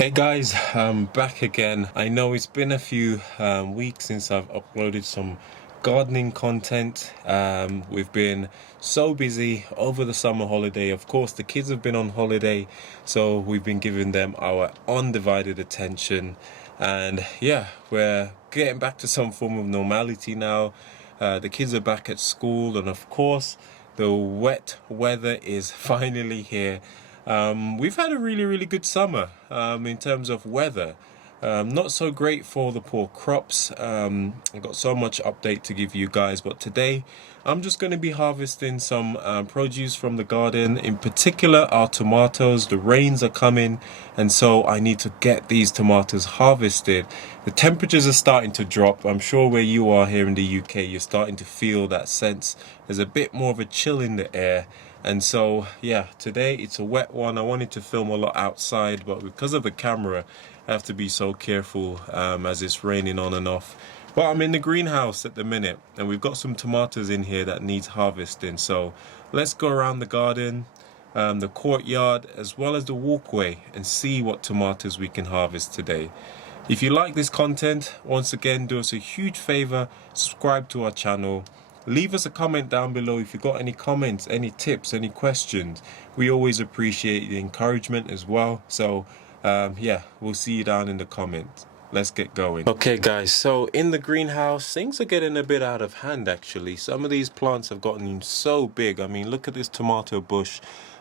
Hey guys, I'm back again. I know it's been a few weeks since I've uploaded some gardening content. We've been so busy over the summer holiday. Of course, the kids have been on holiday, so we've been giving them our undivided attention. And yeah, we're getting back to some form of normality now. The kids are back at school, and of course, the wet weather is finally here. We've had a really good summer in terms of weather. Not so great for the poor crops. I've got so much update to give you guys, but today I'm just going to be harvesting some produce from the garden. In particular, our tomatoes. The rains are coming, and so I need to get these tomatoes harvested. The temperatures are starting to drop. I'm sure where you are here in the UK, you're starting to feel that sense. There's a bit more of a chill in the air. And so, yeah, today it's a wet one. I wanted to film a lot outside, but because of the camera, I have to be so careful as it's raining on and off. But I'm in the greenhouse at the minute, and we've got some tomatoes in here that needs harvesting. So let's go around the garden, the courtyard, as well as the walkway, and see what tomatoes we can harvest today. If you like this content, once again, do us a huge favor, subscribe to our channel. Leave us a comment down below if you've got any comments, any tips, any questions. We always appreciate the encouragement as well. So, yeah, we'll see you down in the comments. Let's get going. Okay, guys, so in the greenhouse, things are getting a bit out of hand, actually. Some of these plants have gotten so big. I mean, look at this tomato bush,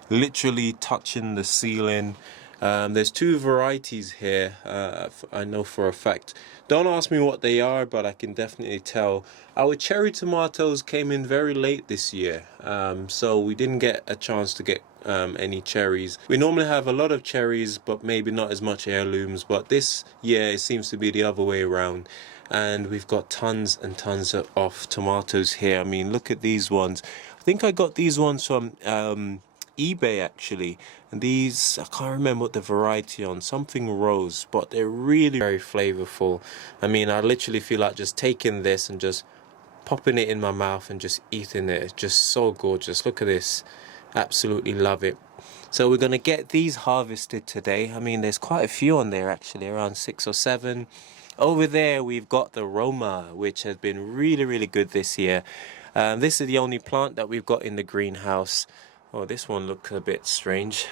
literally touching the ceiling. There's two varieties here, I know for a fact. Don't ask me what they are, but I can definitely tell. Our cherry tomatoes came in very late this year, so we didn't get a chance to get any cherries. We normally have a lot of cherries, but maybe not as much heirlooms, but this year it seems to be the other way around. And we've got tons and tons of tomatoes here. I mean, look at these ones. I think I got these ones from eBay actually, and these, I can't remember what the variety on, something rose, but they're really very flavorful. I mean, I literally feel like just taking this and just popping it in my mouth and just eating it. It's just so gorgeous. Look at this, absolutely love it. So we're gonna get these harvested today. I mean, there's quite a few on there actually, around 6 or 7. Over there we've got the Roma, which has been really good this year. This is the only plant that we've got in the greenhouse. Oh, this one looks a bit strange.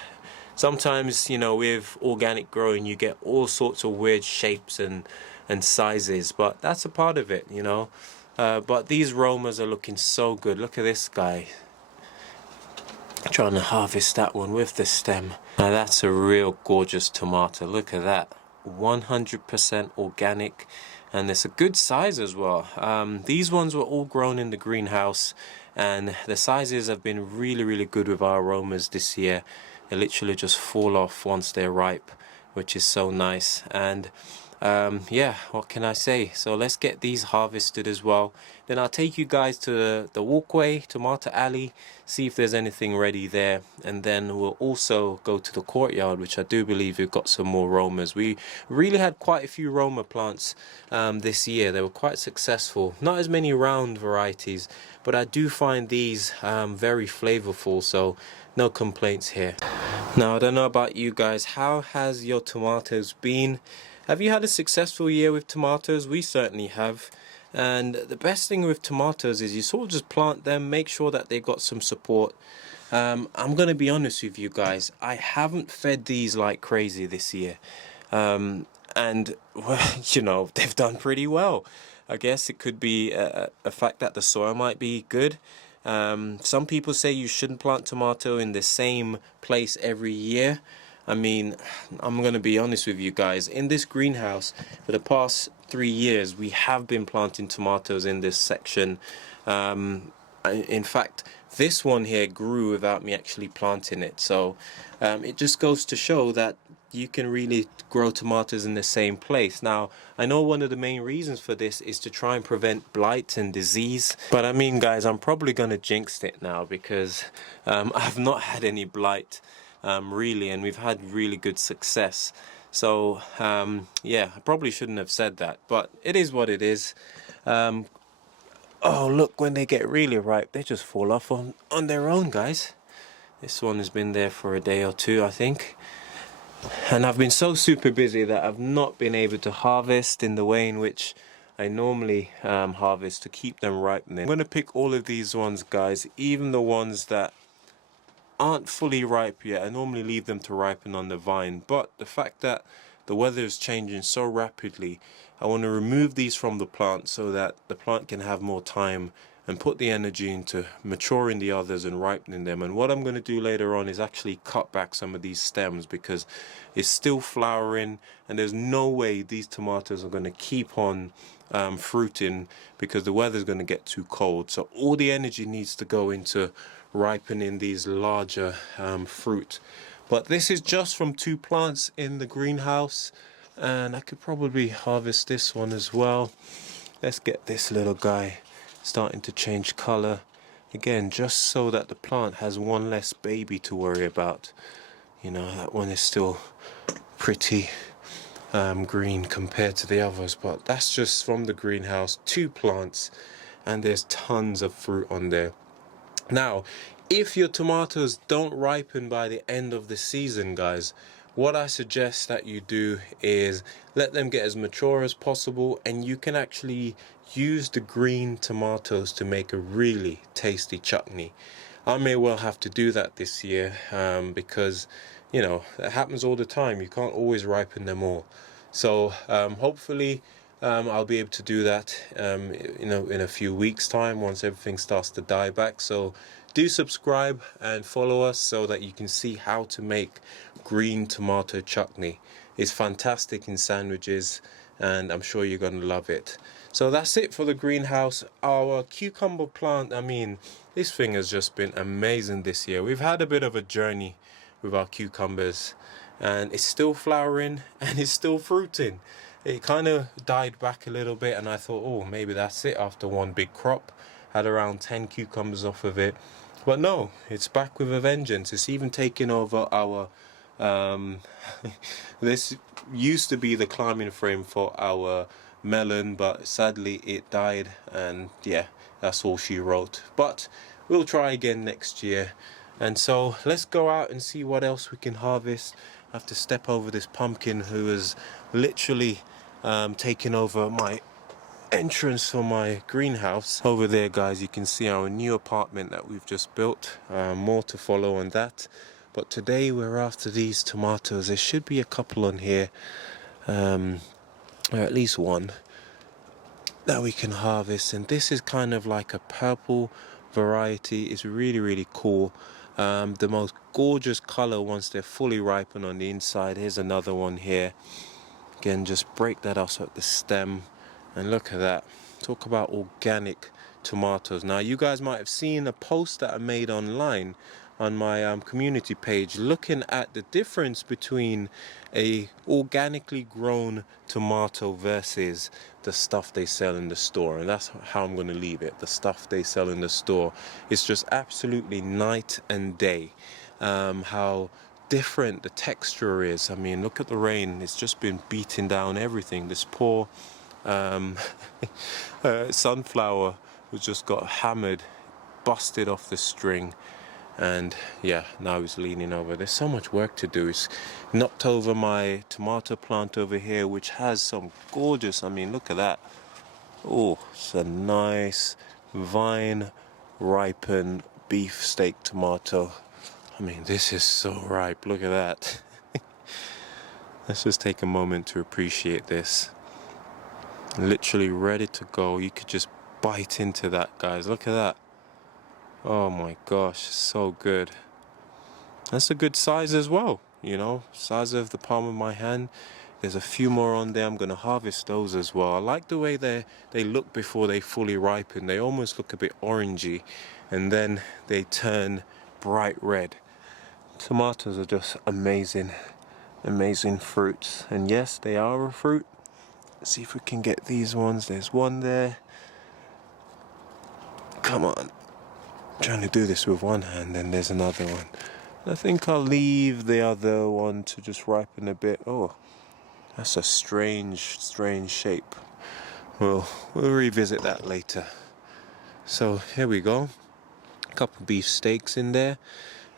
Sometimes, you know, with organic growing, you get all sorts of weird shapes and sizes, but that's a part of it, you know. But these Romas are looking so good. Look at this guy. Trying to harvest that one with the stem. Now that's a real gorgeous tomato. Look at that. 100% organic, and it's a good size as well. These ones were all grown in the greenhouse, and the sizes have been really good with our aromas this year. They literally just fall off once they're ripe, which is so nice. And yeah, what can I say? So let's get these harvested as well. Then I'll take you guys to the walkway, tomato alley, see if there's anything ready there, and then we'll also go to the courtyard, which I do believe we've got some more Romas. We really had quite a few Roma plants this year. They were quite successful. Not as many round varieties, but I do find these very flavorful, so no complaints here. Now, I don't know about you guys, how has your tomatoes been? Have you had a successful year with tomatoes? We certainly have. And the best thing with tomatoes is you sort of just plant them, make sure that they've got some support. I'm going to be honest with you guys, I haven't fed these like crazy this year. And, well, you know, they've done pretty well. I guess it could be a fact that the soil might be good. Some people say you shouldn't plant tomato in the same place every year. I mean, I'm going to be honest with you guys. In this greenhouse, for the past 3 years, we have been planting tomatoes in this section. In fact, this one here grew without me actually planting it. So it just goes to show that you can really grow tomatoes in the same place. Now, I know one of the main reasons for this is to try and prevent blight and disease. But I mean, guys, I'm probably going to jinx it now because I've not had any blight. Really, and we've had really good success. So yeah, I probably shouldn't have said that, but it is what it is. Oh, look, when they get really ripe, they just fall off on their own, guys. This one has been there for a day or two, I think. And I've been so super busy that I've not been able to harvest in the way in which I normally harvest to keep them ripening. I'm going to pick all of these ones, guys, even the ones that aren't fully ripe yet. I normally leave them to ripen on the vine, but the fact that the weather is changing so rapidly, I want to remove these from the plant so that the plant can have more time and put the energy into maturing the others and ripening them. And what I'm going to do later on is actually cut back some of these stems because it's still flowering and there's no way these tomatoes are going to keep on fruiting because the weather is going to get too cold. So all the energy needs to go into ripening these larger fruit. But this is just from 2 plants in the greenhouse, and I could probably harvest this one as well. Let's get this little guy starting to change color again, just so that the plant has one less baby to worry about. You know, that one is still pretty green compared to the others, but that's just from the greenhouse, 2 plants, and there's tons of fruit on there. Now, if your tomatoes don't ripen by the end of the season, guys, what I suggest that you do is let them get as mature as possible, and you can actually use the green tomatoes to make a really tasty chutney. I may well have to do that this year because, you know, that happens all the time. You can't always ripen them all. So hopefully I'll be able to do that you know, in a few weeks time once everything starts to die back. So do subscribe and follow us so that you can see how to make green tomato chutney. It's fantastic in sandwiches and I'm sure you're going to love it. So that's it for the greenhouse. Our cucumber plant, I mean, this thing has just been amazing this year. We've had a bit of a journey with our cucumbers and it's still flowering and it's still fruiting. It kind of died back a little bit and I thought, oh, maybe that's it after one big crop. Had around 10 cucumbers off of it. But no, it's back with a vengeance. It's even taken over our this used to be the climbing frame for our melon, but sadly it died, and yeah, that's all she wrote. But we'll try again next year. And so let's go out and see what else we can harvest. I have to step over this pumpkin who is literally taking over my entrance for my greenhouse. Over there, guys, you can see our new apartment that we've just built. More to follow on that. But today we're after these tomatoes. There should be a couple on here, or at least one that we can harvest. And this is kind of like a purple variety. It's really, really cool. The most gorgeous color once they're fully ripened on the inside. Here's another one here. Again, just break that off at the stem. And look at that. Talk about organic tomatoes. Now, you guys might have seen a post that I made online on my community page looking at the difference between a organically grown tomato versus the stuff they sell in the store. And that's how I'm going to leave it. The stuff they sell in the store is just absolutely night and day. How different the texture is. I mean, look at the rain. It's just been beating down everything. This poor sunflower who just got hammered, busted off the string, and yeah, now he's leaning over. There's so much work to do. It's knocked over my tomato plant over here, which has some gorgeous, I mean, look at that. Oh, it's a nice vine ripened beefsteak tomato. I mean, this is so ripe. Look at that. Let's just take a moment to appreciate this. Literally ready to go. You could just bite into that, guys. Look at that. Oh my gosh, so good. That's a good size as well, you know, size of the palm of my hand. There's a few more on there. I'm going to harvest those as well. I like the way they look before they fully ripen. They almost look a bit orangey and then they turn bright red. Tomatoes are just amazing, amazing fruits. And yes, they are a fruit. Let's see if we can get these ones. There's one there. Come on. I'm trying to do this with one hand, and there's another one. I think I'll leave the other one to just ripen a bit. Oh, that's a strange shape. We'll revisit that later. So here we go. A couple beef steaks in there.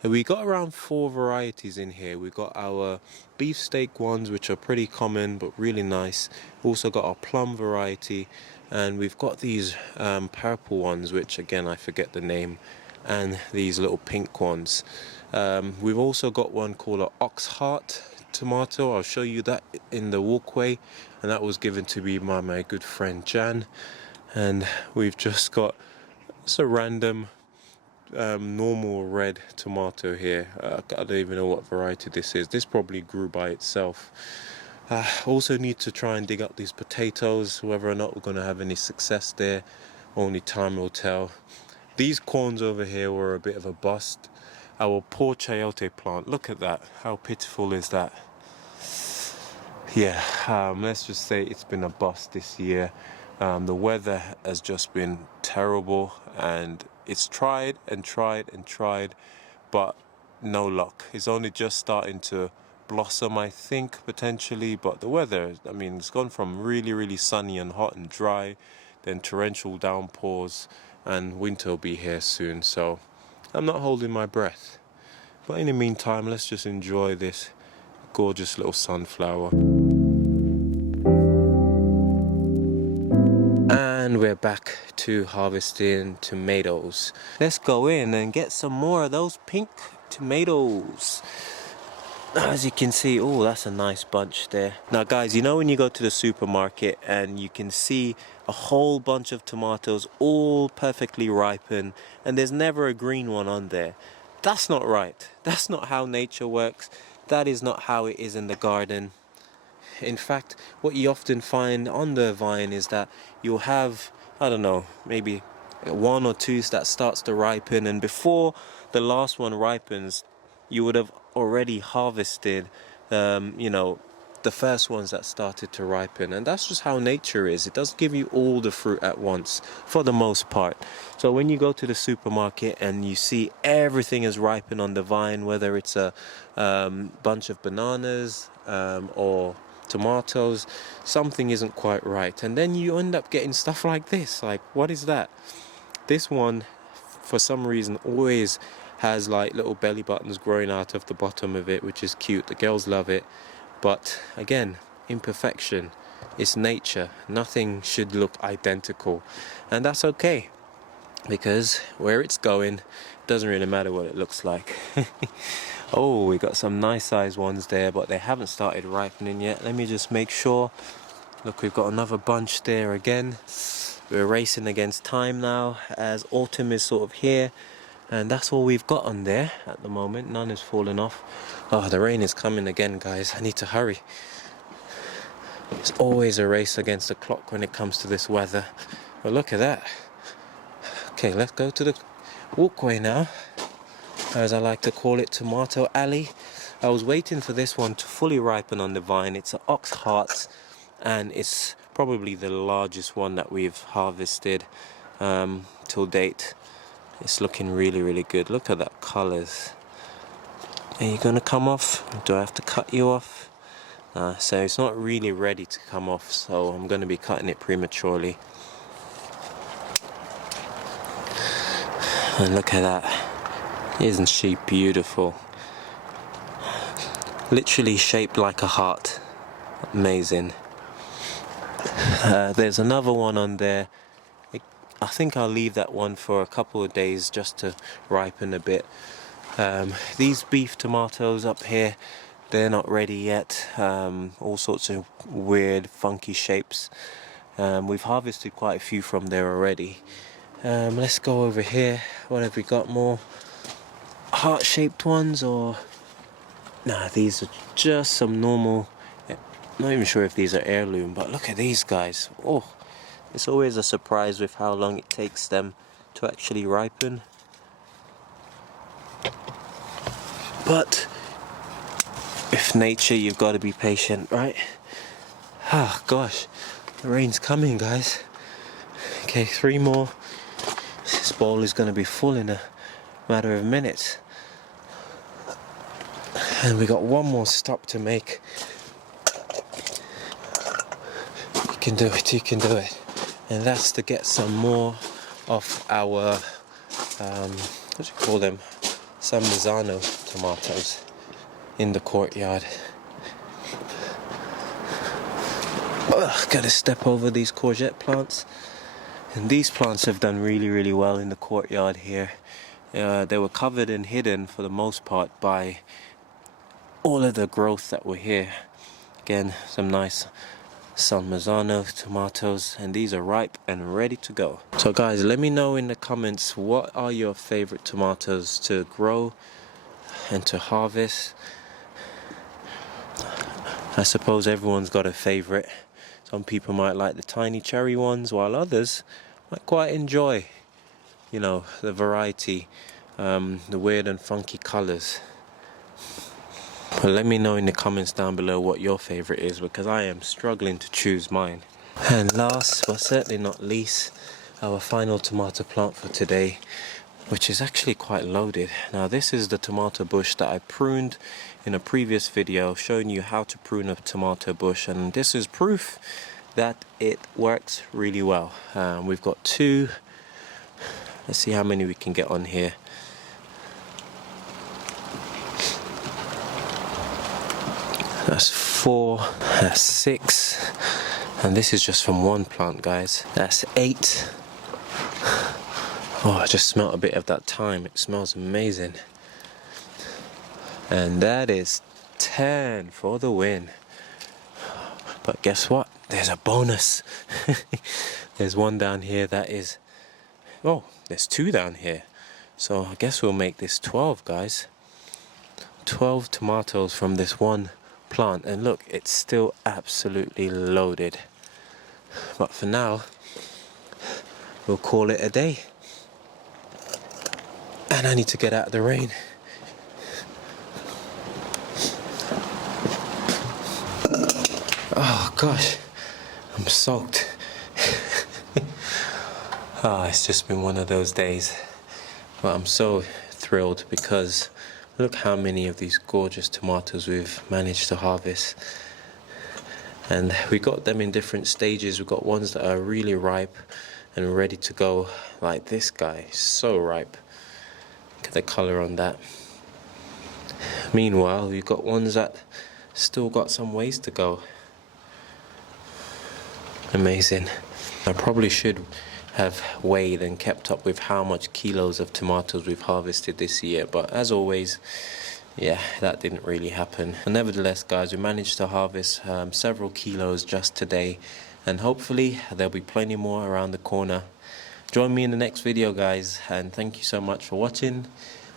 And we got around 4 varieties in here. We got our beefsteak ones, which are pretty common but really nice. Also got our plum variety, and we've got these purple ones, which again I forget the name, and these little pink ones. We've also got one called an ox heart tomato. I'll show you that in the walkway, and that was given to me by my good friend Jan. And we've just got a random normal red tomato here. I don't even know what variety this is. This probably grew by itself. Also need to try and dig up these potatoes. Whether or not we're going to have any success there, only time will tell. These corns over here were a bit of a bust. Our poor chayote plant, look at that. How pitiful is that? Yeah, let's just say it's been a bust this year. The weather has just been terrible, and it's tried and tried and tried, but no luck. It's only just starting to blossom, I think, potentially, but the weather, I mean, it's gone from really, really sunny and hot and dry, then torrential downpours, and winter will be here soon, so I'm not holding my breath. But in the meantime, let's just enjoy this gorgeous little sunflower. And we're back to harvesting tomatoes. Let's go in and get some more of those pink tomatoes. As you can see, oh, that's a nice bunch there. Now guys, you know when you go to the supermarket and you can see a whole bunch of tomatoes all perfectly ripen, and there's never a green one on there? That's not right. That's not how nature works. That is not how it is in the garden. In fact, what you often find on the vine is that you'll have, I don't know, maybe 1 or 2 that starts to ripen, and before the last one ripens, you would have already harvested, you know, the first ones that started to ripen. And that's just how nature is. It doesn't give you all the fruit at once, for the most part. So when you go to the supermarket and you see everything is ripened on the vine, whether it's a bunch of bananas or tomatoes, something isn't quite right. And then you end up getting stuff like this. Like, what is that? This one, for some reason, always has like little belly buttons growing out of the bottom of it, which is cute. The girls love it. But again, imperfection. It's nature. Nothing should look identical. And that's okay, because where it's going, it doesn't really matter what it looks like. Oh, we got some nice sized ones there, but they haven't started ripening yet. Let me just make sure. Look, we've got another bunch there again. We're racing against time now, as autumn is sort of here. And that's all we've got on there at the moment. None has fallen off. Oh, the rain is coming again, guys. I need to hurry. It's always a race against the clock when it comes to this weather. Well, look at that. Okay, let's go to the walkway now, as I like to call it, Tomato Alley. I was waiting for this one to fully ripen on the vine. It's an ox heart, and it's probably the largest one that we've harvested till date. It's looking really, really good. Look at that colours. Are you going to come off? Do I have to cut you off? So it's not really ready to come off, so I'm going to be cutting it prematurely. And look at that. Isn't she beautiful? Literally shaped like a heart. Amazing. There's another one on there. I think I'll leave that one for a couple of days just to ripen a bit. These beef tomatoes up here, they're not ready yet. All sorts of weird, funky shapes. We've harvested quite a few from there already. Let's go over here. What have we got? More heart-shaped ones, or... Nah, these are just some normal... Not even sure if these are heirloom, but look at these guys. Oh, it's always a surprise with how long it takes them to actually ripen. But with nature, you've got to be patient, right? Ah, gosh, the rain's coming, guys. Okay, 3 more. This bowl is going to be full in a matter of minutes. And we got 1 more stop to make. You can do it, you can do it. And that's to get some more of our, what do you call them? San Marzano tomatoes in the courtyard. Gotta step over these courgette plants. And these plants have done really well in the courtyard here. They were covered and hidden for the most part by all of the growth that were here. Again, some nice San Marzano tomatoes, and these are ripe and ready to go. So guys, let me know in the comments, what are your favorite tomatoes to grow and to harvest? I suppose everyone's got a favorite. Some people might like the tiny cherry ones, while others might quite enjoy, you know, the variety, the weird and funky colors. But let me know in the comments down below what your favorite is, because I am struggling to choose mine. And last but certainly not least, our final tomato plant for today, which is actually quite loaded. Now this is the tomato bush that I pruned in a previous video, showing you how to prune a tomato bush, and this is proof that it works really well. We've got two. Let's see how many we can get on here. That's 4, that's 6, and this is just from one plant, guys. That's 8. Oh, I just smelled a bit of that thyme. It smells amazing. And that is 10 for the win. But guess what? There's a bonus. There's one down here that is... Oh, there's 2 down here. So I guess we'll make this 12, guys. 12 tomatoes from this one plant. And look, it's still absolutely loaded. But for now, we'll call it a day. And I need to get out of the rain. Oh gosh, I'm soaked. It's just been one of those days. But I'm so thrilled because look how many of these gorgeous tomatoes we've managed to harvest. And we got them in different stages. We've got ones that are really ripe and ready to go, like this guy, so ripe. Look at the color on that. Meanwhile, we've got ones that still got some ways to go. Amazing. I probably should have weighed and kept up with how much kilos of tomatoes we've harvested this year, but as always, yeah, that didn't really happen. And nevertheless, guys, we managed to harvest several kilos just today, and hopefully there'll be plenty more around the corner. Join me in the next video, guys, and thank you so much for watching.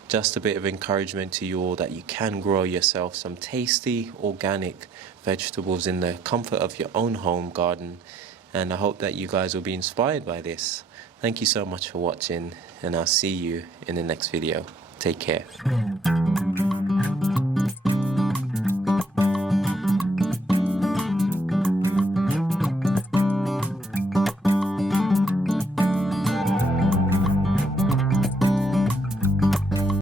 Just a bit of encouragement to you all that you can grow yourself some tasty organic vegetables in the comfort of your own home garden, and I hope that you guys will be inspired by this. Thank you so much for watching, and I'll see you in the next video. Take care.